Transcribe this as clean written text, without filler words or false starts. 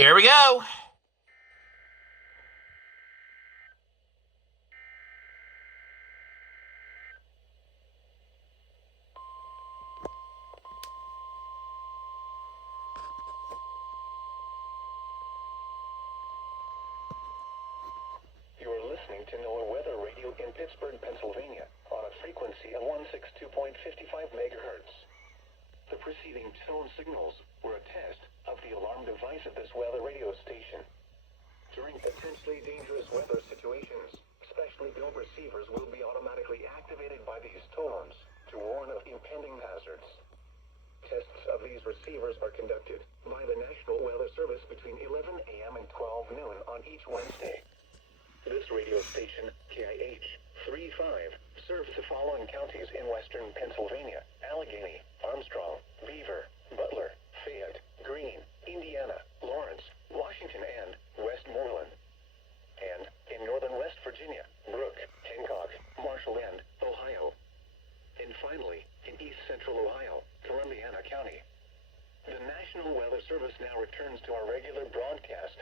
Here we go. You're listening to NOAA Weather Radio in Pittsburgh, Pennsylvania, on a frequency of 162.55 megahertz. The preceding tone signals were a test of the alarm device of this weather radio station. During potentially dangerous weather situations, specially built receivers will be automatically activated by these tones to warn of impending hazards. Tests of these receivers are conducted by the National Weather Service between 11 a.m. and 12 noon on each Wednesday. This radio station, KIH 35, serves the following counties in western Pennsylvania: Allegheny, Armstrong, Beaver, Butler, Fayette, Greene, Indiana, Lawrence, Washington, and Westmoreland. And in northern West Virginia, Brooke, Hancock, Marshall, and Ohio. And finally, in east central Ohio, Columbiana County. The National Weather Service now returns to our regular broadcast.